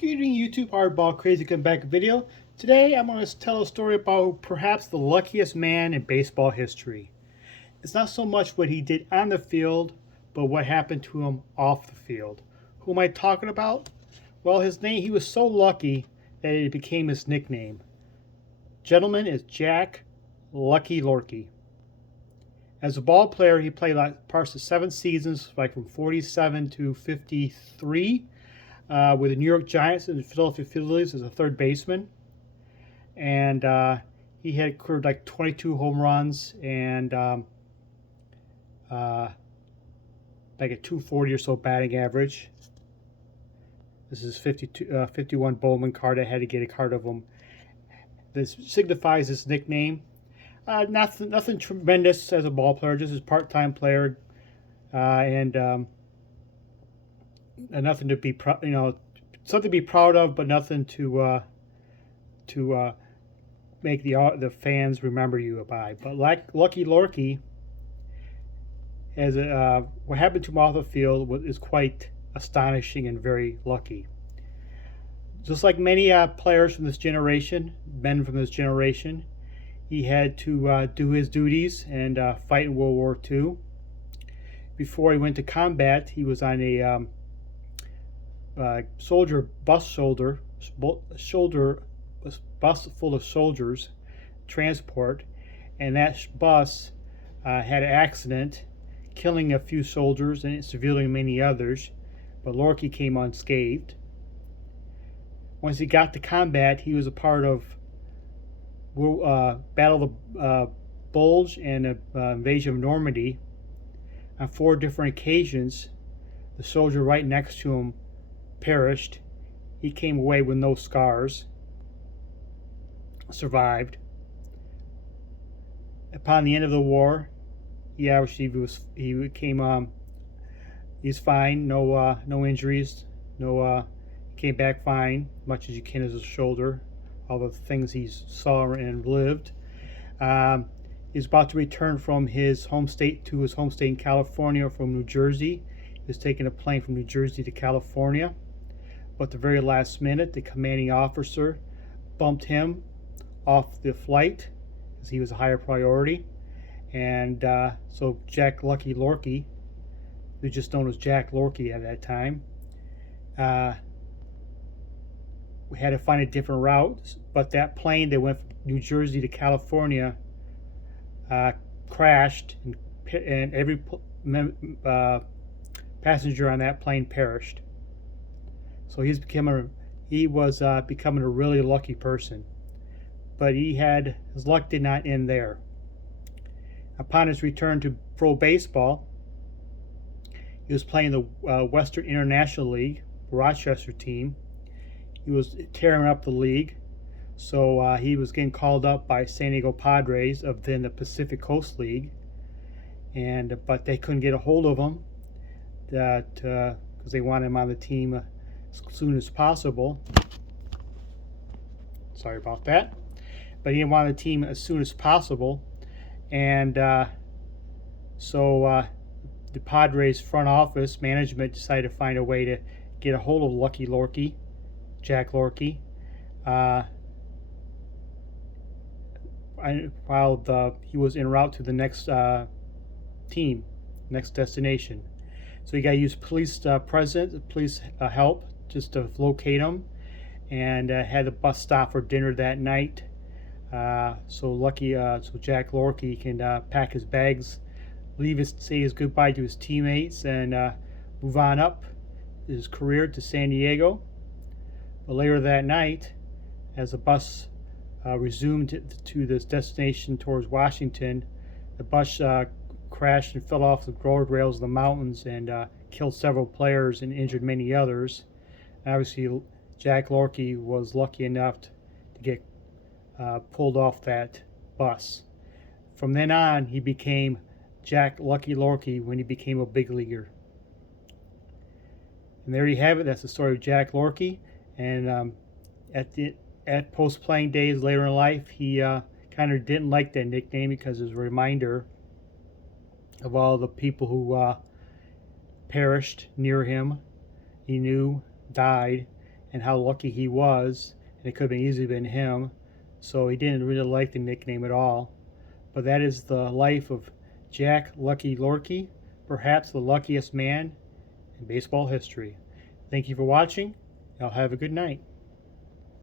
Good evening, YouTube Hardball Crazy Comeback video. Today I'm going to tell a story about perhaps the luckiest man in baseball history. It's not so much what he did on the field, but what happened to him off the field. Who am I talking about? Well, his name, he was so lucky that it became his nickname. Gentleman is Jack Lucky Lorky. As a ball player, he played parts of 7 seasons, like from 47 to 53. With the New York Giants and the Philadelphia Phillies as a third baseman. And he had careered like 22 home runs and like a 240 or so batting average. This is 51 Bowman card. I had to get a card of him. This signifies his nickname. Nothing tremendous as a ball player, just as part-time player, and nothing to be something to be proud of, but nothing to make the fans remember you by. But like Lucky Lorky, as what happened to him off the field is quite astonishing and very lucky. Just like many players from this generation, men from this generation, he had to do his duties and fight in World War II. Before he went to combat, he was on a soldier bus bus full of soldiers transport, and that bus had an accident, killing a few soldiers and severely many others, but Lorky came unscathed. Once he got to combat, he was a part of Battle of the Bulge and invasion of Normandy. On 4 different occasions, the soldier right next to him perished. He came away with no scars, survived. Upon the end of the war, he's fine, no injuries, came back fine, much as you can as a shoulder, all the things he saw and lived. He's about to return from his home state to his home state in California from New Jersey. He was taking a plane from New Jersey to California. But at the very last minute, the commanding officer bumped him off the flight because he was a higher priority. And so Jack Lucky Lorky, who was just known as Jack Lorky at that time, we had to find a different route. But that plane that went from New Jersey to California crashed, and every passenger on that plane perished. So he was becoming a really lucky person. But his luck did not end there. Upon his return to pro baseball, he was playing the Western International League, Rochester team. He was tearing up the league. So he was getting called up by San Diego Padres of then the Pacific Coast League. But they couldn't get a hold of him because they wanted him on the team as soon as possible. Sorry about that. But he didn't want the team as soon as possible. And so the Padres front office management decided to find a way to get a hold of Lucky Lorky, Jack Lorky, while he was en route to the next team, next destination. So you got to use police help just to locate him, and had the bus stop for dinner that night. So Jack Lorky can pack his bags, say his goodbye to his teammates, and move on up his career to San Diego. But later that night, as the bus resumed to this destination towards Washington, the bus crashed and fell off the guardrails of the mountains and killed several players and injured many others. And obviously, Jack Lorky was lucky enough to get pulled off that bus. From then on, he became Jack Lucky Lorky when he became a big leaguer. And there you have it. That's the story of Jack Lorky. And at post-playing days later in life, he kind of didn't like that nickname because it was a reminder of all the people who perished near him, he knew, died, and how lucky he was, and it could have been easily been him. So he didn't really like the nickname at all. But that is the life of Jack Lucky Lorky, perhaps the luckiest man in baseball history. Thank you for watching. Y'all have a good night.